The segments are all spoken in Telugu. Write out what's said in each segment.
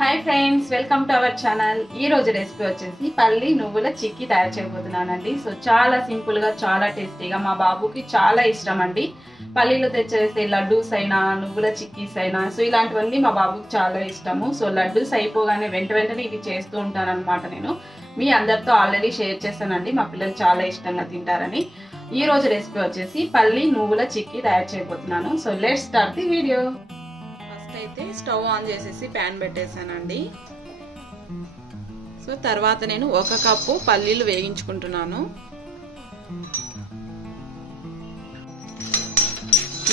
Hi friends, welcome to our channel. ఈ రోజు రెసిపీ వచ్చేసి పల్లి నువ్వుల చిక్కీ తయారు చేయబోతున్నానండి. సో చాలా సింపుల్ గా, చాలా టేస్టీగా, మా బాబుకి చాలా ఇష్టం అండి. పల్లీలు తెచ్చేస్తే లడ్డూస్ అయినా, నువ్వుల చిక్కీస్ అయినా, సో ఇలాంటివన్నీ మా బాబుకి చాలా ఇష్టము. సో లడ్డూస్ అయిపోగానే వెంటనే ఇవి చేస్తూ ఉంటాను అనమాట. నేను మీ అందరితో ఆల్రెడీ షేర్ చేస్తానండి, మా పిల్లలు చాలా ఇష్టంగా తింటారని. ఈ రోజు రెసిపీ వచ్చేసి పల్లి నువ్వుల చిక్కీ తయారు చేయబోతున్నాను. So let's start the video. అయితే స్టవ్ ఆన్ చేసేసి ప్యాన్ పెట్టేసానండి. సో తర్వాత నేను 1 కప్పు పల్లీలు వేగించుకుంటున్నాను.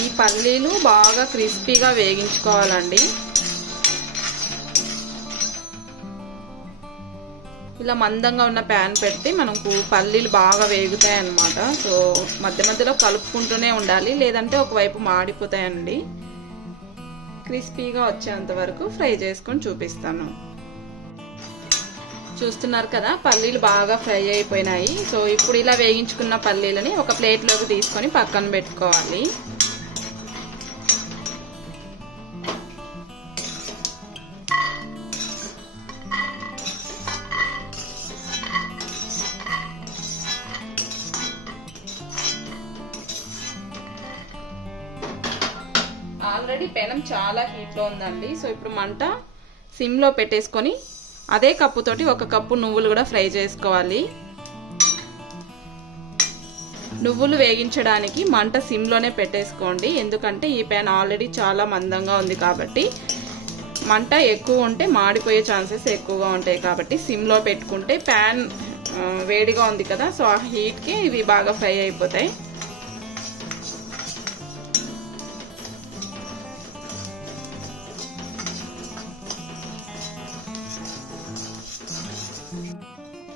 ఈ పల్లీలు బాగా క్రిస్పీగా వేగించుకోవాలండి. ఇలా మందంగా ఉన్న ప్యాన్ పెడితే మనకు పల్లీలు బాగా వేగుతాయి అన్నమాట. సో మధ్య మధ్యలో కలుపుకుంటూనే ఉండాలి, లేదంటే ఒకవైపు మాడిపోతాయండి. క్రిస్పీగా వచ్చేంత వరకు ఫ్రై చేసుకొని చూపిస్తాను. చూస్తున్నారు కదా, పల్లీలు బాగా ఫ్రై అయిపోయినాయి. సో ఇప్పుడు ఇలా వేగించుకున్న పల్లీలని ఒక ప్లేట్లోకి తీసుకొని పక్కన పెట్టుకోవాలి. ఆల్రెడీ పెనం చాలా హీట్లో ఉందండి. సో ఇప్పుడు మంట సిమ్లో పెట్టేసుకొని అదే కప్పుతోటి 1 కప్పు నువ్వులు కూడా ఫ్రై చేసుకోవాలి. నువ్వులు వేగించడానికి మంట సిమ్లోనే పెట్టేసుకోండి, ఎందుకంటే ఈ ప్యాన్ ఆల్రెడీ చాలా మందంగా ఉంది కాబట్టి మంట ఎక్కువ ఉంటే మాడిపోయే ఛాన్సెస్ ఎక్కువగా ఉంటాయి. కాబట్టి సిమ్లో పెట్టుకుంటే ప్యాన్ వేడిగా ఉంది కదా, సో ఆ హీట్కి ఇవి బాగా ఫ్రై అయిపోతాయి.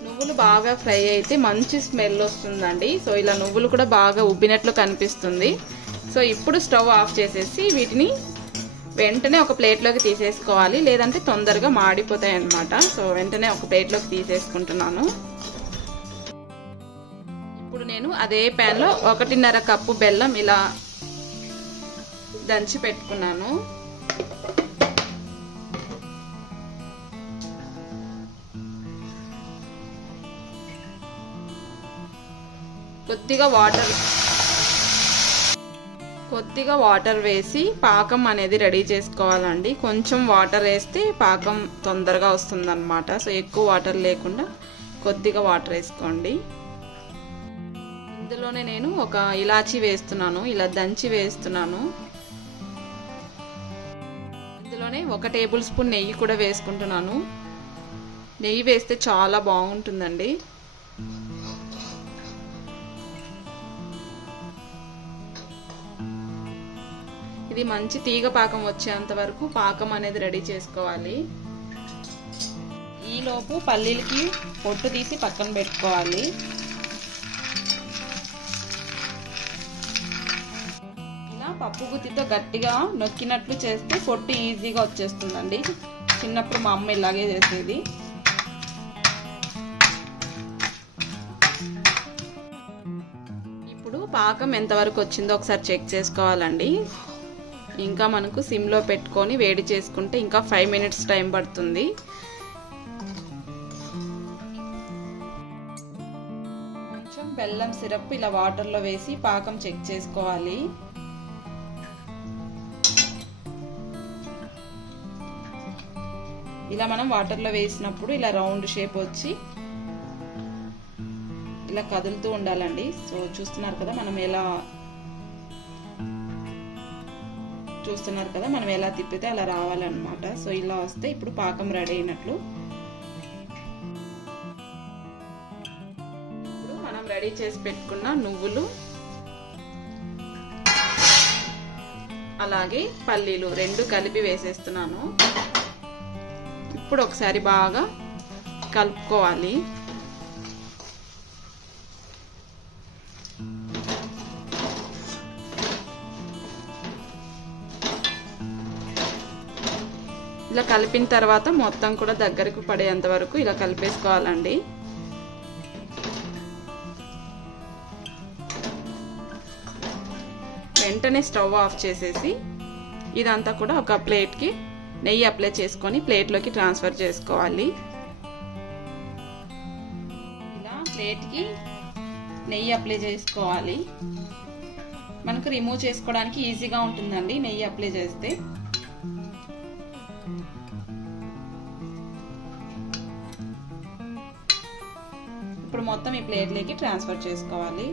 నువ్వులు బాగా ఫ్రై అయితే మంచి స్మెల్ వస్తుందండి. సో ఇలా నువ్వులు కూడా బాగా ఉబ్బినట్లు కనిపిస్తుంది. సో ఇప్పుడు స్టవ్ ఆఫ్ చేసేసి వీటిని వెంటనే ఒక ప్లేట్లోకి తీసేసుకోవాలి, లేదంటే తొందరగా మాడిపోతాయి అన్నమాట. సో వెంటనే ఒక ప్లేట్లోకి తీసేసుకుంటున్నాను. ఇప్పుడు నేను అదే ప్యాన్లో 1.5 కప్పు బెల్లం ఇలా దంచి పెట్టుకున్నాను. కొద్దిగా వాటర్ వేసి పాకం అనేది రెడీ చేసుకోవాలండి. కొంచెం వాటర్ వేస్తే పాకం తొందరగా వస్తుందన్నమాట. సో ఎక్కువ వాటర్ లేకుండా కొద్దిగా వాటర్ వేసుకోండి. ఇందులోనే నేను ఒక ఇలాచీ వేస్తున్నాను, ఇలా దంచి వేస్తున్నాను. ఇందులోనే 1 టేబుల్ స్పూన్ నెయ్యి కూడా వేసుకుంటున్నాను. నెయ్యి వేస్తే చాలా బాగుంటుందండి. ఇది మంచి తీగ పాకం వచ్చేంత వరకు పాకం అనేది రెడీ చేసుకోవాలి. ఈలోపు పల్లీలకి పొట్టు తీసి పక్కన పెట్టుకోవాలి. ఇలా పప్పు గుత్తితో గట్టిగా నొక్కినట్లు చేస్తే పొట్టు ఈజీగా వచ్చేస్తుందండి. చిన్నప్పుడు మా అమ్మ ఇలాగే చేసేది. ఇప్పుడు పాకం ఎంతవరకు వచ్చిందో ఒకసారి చెక్ చేసుకోవాలండి. ఇంకా మనకు సిమ్లో పెట్టుకొని వేడి చేసుకుంటే ఇంకా 5 మినిట్స్ టైం పడుతుంది. కొంచెం బెల్లం సిరప్ ఇలా వాటర్లో వేసి పాకం చెక్ చేసుకోవాలి. ఇలా మనం వాటర్లో వేసినప్పుడు ఇలా రౌండ్ షేప్ వచ్చి ఇలా కదులుతూ ఉండాలండి. సో చూస్తున్నారు కదా మనం ఎలా తిప్పితే అలా రావాలన్నమాట. సో ఇలా వస్తే ఇప్పుడు పాకం రెడీ అయినట్లు. ఇప్పుడు మనం రెడీ చేసి పెట్టుకున్న నువ్వులు అలాగే పల్లీలు 2 కలిపి వేసేస్తున్నాను. ఇప్పుడు ఒకసారి బాగా కలుపుకోవాలి. ఇలా కలిపిన తర్వాత మొత్తం కూడా దగ్గరకు పడేంత వరకు ఇలా కలిపేసుకోవాలండి. వెంటనే స్టవ్ ఆఫ్ చేసేసి ఇదంతా కూడా ఒక ప్లేట్కి నెయ్యి అప్లై చేసుకొని ప్లేట్లోకి ట్రాన్స్ఫర్ చేసుకోవాలి. ఇలా ప్లేట్కి నెయ్యి అప్లై చేసుకోవాలి. మనకు రిమూవ్ చేసుకోవడానికి ఈజీగా ఉంటుందండి నెయ్యి అప్లై చేస్తే. ఇప్పుడు మొత్తం ఈ ప్లేట్లోకి ట్రాన్స్ఫర్ చేసుకోవాలి.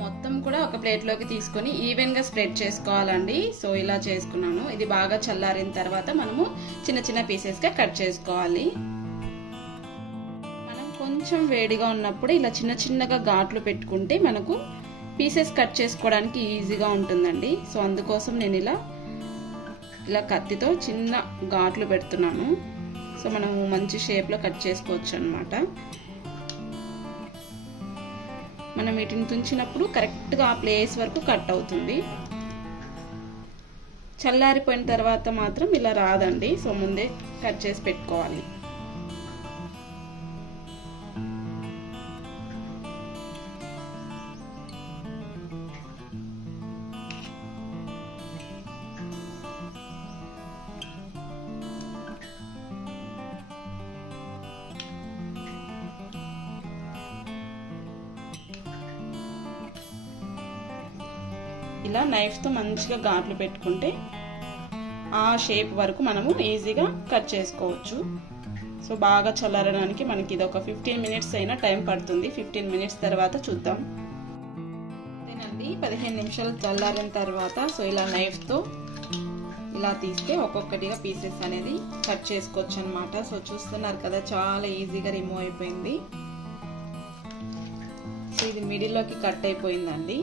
మొత్తం కూడా ఒక ప్లేట్లోకి తీసుకొని ఈవెన్గా స్ప్రెడ్ చేసుకోవాలండి. సో ఇలా చేసుకున్నాను. ఇది బాగా చల్లారిన తర్వాత మనము చిన్న చిన్న పీసెస్గా కట్ చేసుకోవాలి. మనం కొంచెం వేడిగా ఉన్నప్పుడు ఇలా చిన్న చిన్నగా ఘాట్లు పెట్టుకుంటే మనకు పీసెస్ కట్ చేసుకోవడానికి ఈజీగా ఉంటుందండి. సో అందుకోసం నేను ఇలా కత్తితో చిన్న ఘాట్లు పెడుతున్నాను. సో మనము మంచి షేప్లో కట్ చేసుకోవచ్చు అన్నమాట. మనం వీటిని తుంచినప్పుడు కరెక్ట్గా ఆ ప్లేస్ వరకు కట్ అవుతుంది. చల్లారిపోయిన తర్వాత మాత్రం ఇలా రాదండి. సో ముందే కట్ చేసి పెట్టుకోవాలి. ఇలా నైఫ్తో మంచిగా ఘాట్లు పెట్టుకుంటే ఆ షేప్ వరకు మనము ఈజీగా కట్ చేసుకోవచ్చు. సో బాగా చల్లారడానికి మనకి ఇది ఒక 15 మినిట్స్ అయినా టైం పడుతుంది. 15 మినిట్స్ తర్వాత చూద్దాం. అంతేనండి, 15 నిమిషాలు చల్లారిన తర్వాత సో ఇలా నైఫ్తో ఇలా తీస్తే ఒక్కొక్కటిగా పీసెస్ అనేది కట్ చేసుకోవచ్చు అనమాట. సో చూస్తున్నారు కదా, చాలా ఈజీగా రిమూవ్ అయిపోయింది. సో ఇది మిడిల్లోకి కట్ అయిపోయిందండి.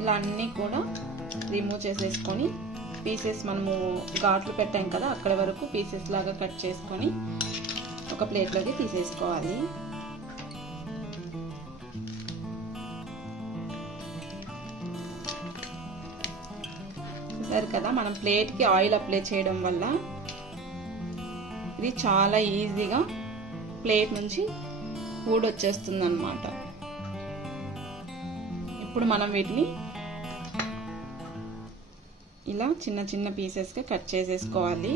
ఇలా అన్నీ కూడా రిమూవ్ చేసేసుకొని పీసెస్ మనము ఘాట్లు పెట్టాం కదా అక్కడ వరకు పీసెస్ లాగా కట్ చేసుకొని ఒక ప్లేట్లోకి తీసేసుకోవాలి. సరే కదా, మనం ప్లేట్కి ఆయిల్ అప్లై చేయడం వల్ల ఇది చాలా ఈజీగా ప్లేట్ నుంచి ఊడొచ్చేస్తుంది అన్నమాట. ఇప్పుడు మనం వీటిని ఇలా చిన్న చిన్న పీసెస్గా కట్ చేసేసుకోవాలి.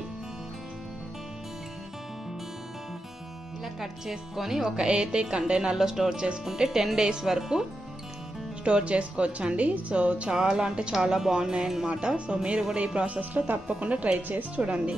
ఇలా కట్ చేసుకొని ఒక ఎయిర్టైట్ కంటైనర్లో స్టోర్ చేసుకుంటే 10 డేస్ వరకు స్టోర్ చేసుకోవచ్చండి. సో చాలా అంటే చాలా బాగున్నాయి అన్నమాట. సో మీరు కూడా ఈ ప్రాసెస్లో తప్పకుండా ట్రై చేసి చూడండి.